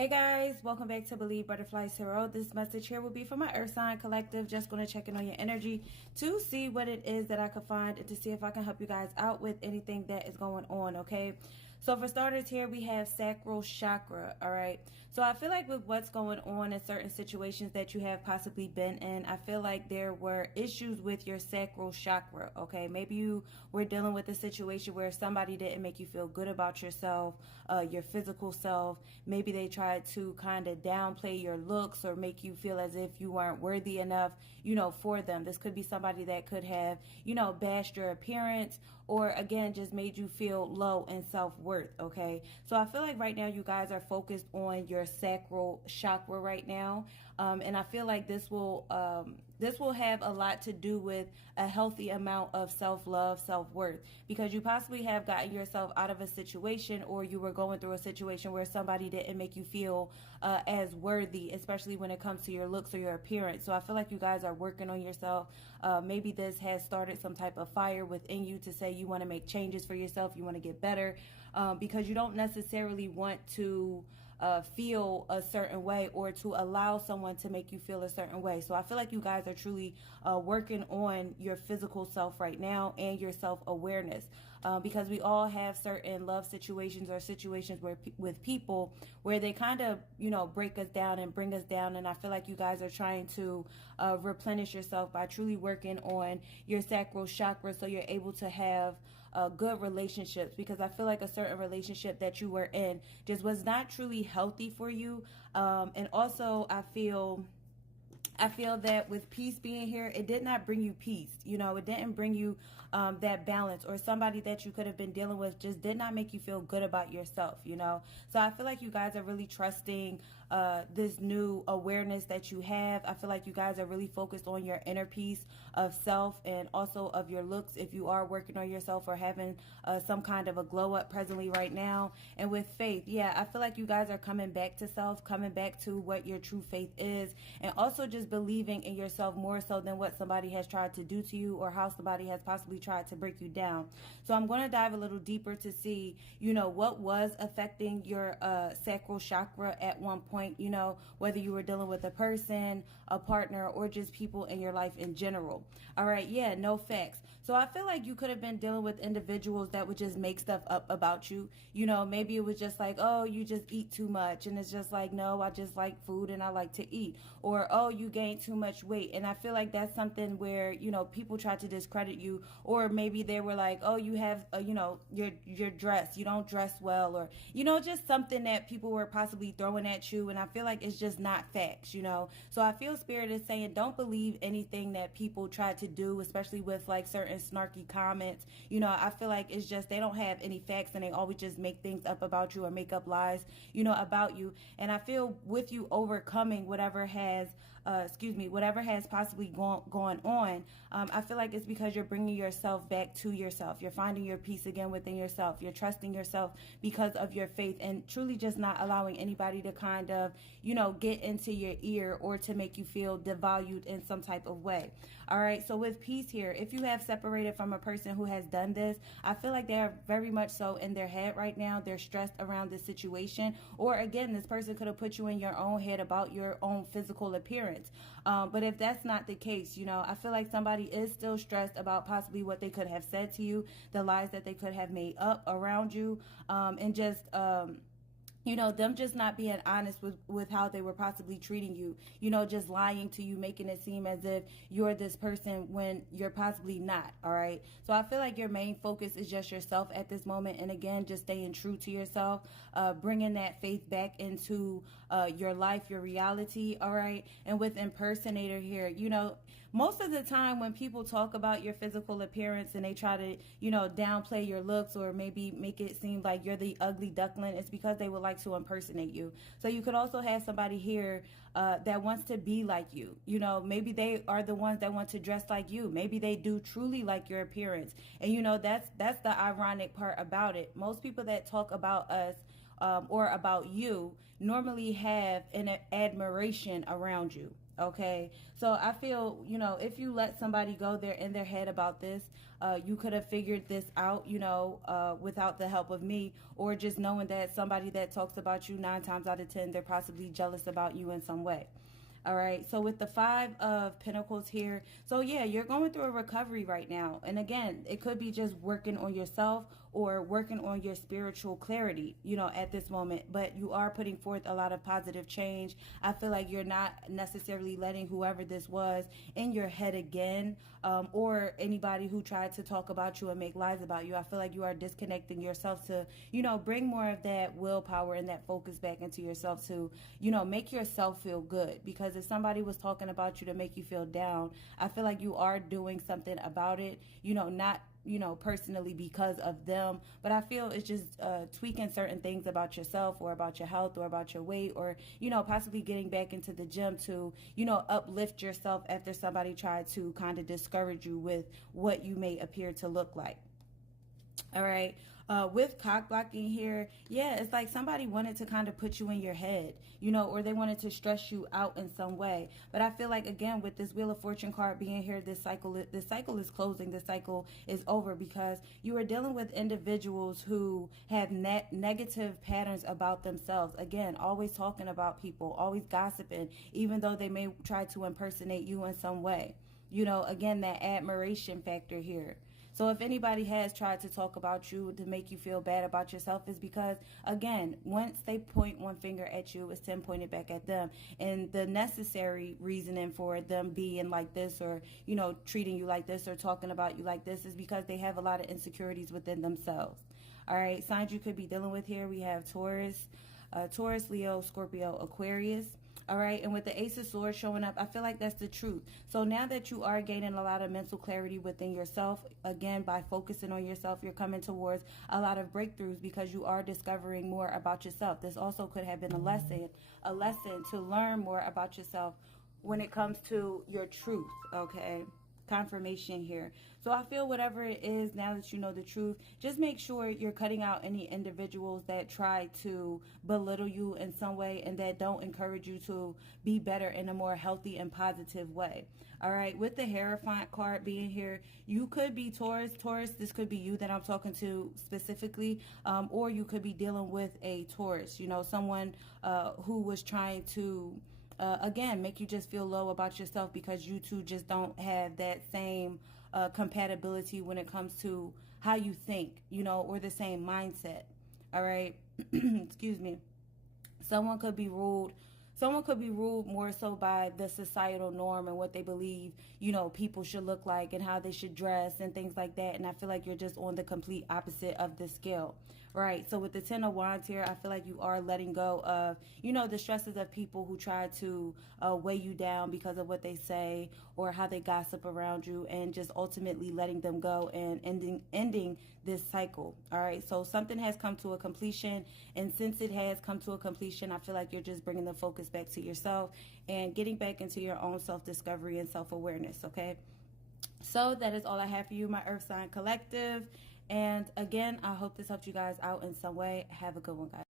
Hey guys, welcome back to Believe Butterflies Tarot. This message here will be for my Earth sign collective. Just going to check in on your energy to see what it is that I can find and to see if I can help you guys out with anything that is going on, okay? So for starters here, we have sacral chakra, all right? So I feel like with what's going on in certain situations that you have possibly been in, I feel like there were issues with your sacral chakra, okay? Maybe you were dealing with a situation where somebody didn't make you feel good about yourself, your physical self. Maybe they tried to kind of downplay your looks or make you feel as if you weren't worthy enough, for them. This could be somebody that could have, bashed your appearance or again, just made you feel low in self-worth, okay? So I feel like right now you guys are focused on your sacral chakra right now. And I feel like this will have a lot to do with a healthy amount of self-love, self-worth, because you possibly have gotten yourself out of a situation or you were going through a situation where somebody didn't make you feel as worthy, especially when it comes to your looks or your appearance. So I feel like you guys are working on yourself. Maybe this has started some type of fire within you to say you want to make changes for yourself, you want to get better, because you don't necessarily want to feel a certain way or to allow someone to make you feel a certain way. So I feel like you guys are truly working on your physical self right now and your self-awareness, because we all have certain love situations or situations where with people where they kind of break us down and bring us down, and I feel like you guys are trying to replenish yourself by truly working on your sacral chakra so you're able to have good relationships, because I feel like a certain relationship that you were in just was not truly healthy for you. And also I feel that with peace being here, it did not bring you peace. It didn't bring you that balance, or somebody that you could have been dealing with just did not make you feel good about yourself, So I feel like you guys are really trusting this new awareness that you have. I feel like you guys are really focused on your inner peace of self and also of your looks if you are working on yourself or having some kind of a glow up presently right now. And with faith, yeah, I feel like you guys are coming back to self, coming back to what your true faith is, and also just believing in yourself more so than what somebody has tried to do to you or how somebody has possibly tried to break you down. So I'm going to dive a little deeper to see, what was affecting your sacral chakra at one point, whether you were dealing with a person, a partner, or just people in your life in general. All right. Yeah, no facts. So I feel like you could have been dealing with individuals that would just make stuff up about you. Maybe it was just like, oh, you just eat too much. And it's just like, no, I just like food and I like to eat. Or, oh, you gain too much weight. And I feel like that's something where, people try to discredit you, or maybe they were like, oh, you have, your dress, you don't dress well, or, just something that people were possibly throwing at you. And I feel like it's just not facts, So I feel Spirit is saying, don't believe anything that people try to do, especially with like certain snarky comments. I feel like it's just, they don't have any facts and they always just make things up about you or make up lies, about you. And I feel with you overcoming whatever has whatever has possibly gone on, I feel like it's because you're bringing yourself back to yourself. You're finding your peace again within yourself. You're trusting yourself because of your faith, and truly just not allowing anybody to kind of, get into your ear or to make you feel devalued in some type of way. All right. So with peace here, if you have separated from a person who has done this, I feel like they're very much so in their head right now. They're stressed around this situation. Or again, this person could have put you in your own head about your own physical appearance. But if that's not the case, I feel like somebody is still stressed about possibly what they could have said to you, the lies that they could have made up around you, and just, them just not being honest with how they were possibly treating you, just lying to you, making it seem as if you're this person when you're possibly not. All right. So I feel like your main focus is just yourself at this moment. And again, just staying true to yourself, bringing that faith back into your life, your reality. All right. And with impersonator here, most of the time when people talk about your physical appearance and they try to, downplay your looks or maybe make it seem like you're the ugly duckling, it's because they would like to impersonate you. So you could also have somebody here that wants to be like you. Maybe they are the ones that want to dress like you. Maybe they do truly like your appearance. And that's the ironic part about it. Most people that talk about us or about you normally have an admiration around you. Okay, so I feel, if you let somebody go, they're in their head about this. You could have figured this out, without the help of me, or just knowing that somebody that talks about you 9 times out of 10, they're possibly jealous about you in some way. All right, so with the 5 of Pentacles here, so yeah, you're going through a recovery right now. And again, it could be just working on yourself or working on your spiritual clarity, at this moment. But you are putting forth a lot of positive change. I feel like you're not necessarily letting whoever this was in your head again, or anybody who tried to talk about you and make lies about you. I feel like you are disconnecting yourself to, bring more of that willpower and that focus back into yourself to, make yourself feel good. Because if somebody was talking about you to make you feel down, I feel like you are doing something about it, not personally because of them, but I feel it's just tweaking certain things about yourself or about your health or about your weight, or possibly getting back into the gym to uplift yourself after somebody tried to kind of discourage you with what you may appear to look like. All right. With cock blocking here, yeah, it's like somebody wanted to kind of put you in your head, or they wanted to stress you out in some way. But I feel like, again, with this Wheel of Fortune card being here, this cycle is closing. This cycle is over, because you are dealing with individuals who have negative patterns about themselves. Again, always talking about people, always gossiping, even though they may try to impersonate you in some way. Again, that admiration factor here. So if anybody has tried to talk about you to make you feel bad about yourself, is because, again, once they point one finger at you, it's 10 pointed back at them. And the necessary reasoning for them being like this, or, treating you like this, or talking about you like this, is because they have a lot of insecurities within themselves. All right, signs you could be dealing with here, we have Taurus, Leo, Scorpio, Aquarius. All right, and with the Ace of Swords showing up, I feel like that's the truth. So now that you are gaining a lot of mental clarity within yourself, again, by focusing on yourself, you're coming towards a lot of breakthroughs, because you are discovering more about yourself. This also could have been a lesson to learn more about yourself when it comes to your truth, okay? Confirmation here. So I feel whatever it is, now that you know the truth, just make sure you're cutting out any individuals that try to belittle you in some way and that don't encourage you to be better in a more healthy and positive way. All right, with the Hierophant card being here, you could be Taurus. This could be you that I'm talking to specifically, or you could be dealing with a Taurus, someone who was trying to again, make you just feel low about yourself, because you two just don't have that same compatibility when it comes to how you think, or the same mindset. All right. Excuse me. Someone could be ruled more so by the societal norm and what they believe, people should look like and how they should dress and things like that. And I feel like you're just on the complete opposite of the scale. Right. So with the 10 of Wands here, I feel like you are letting go of, the stresses of people who try to weigh you down because of what they say or how they gossip around you, and just ultimately letting them go and ending this cycle. All right. So something has come to a completion. And since it has come to a completion, I feel like you're just bringing the focus back to yourself and getting back into your own self-discovery and self-awareness. Okay. So that is all I have for you, my Earth Sign Collective. And again, I hope this helped you guys out in some way. Have a good one, guys.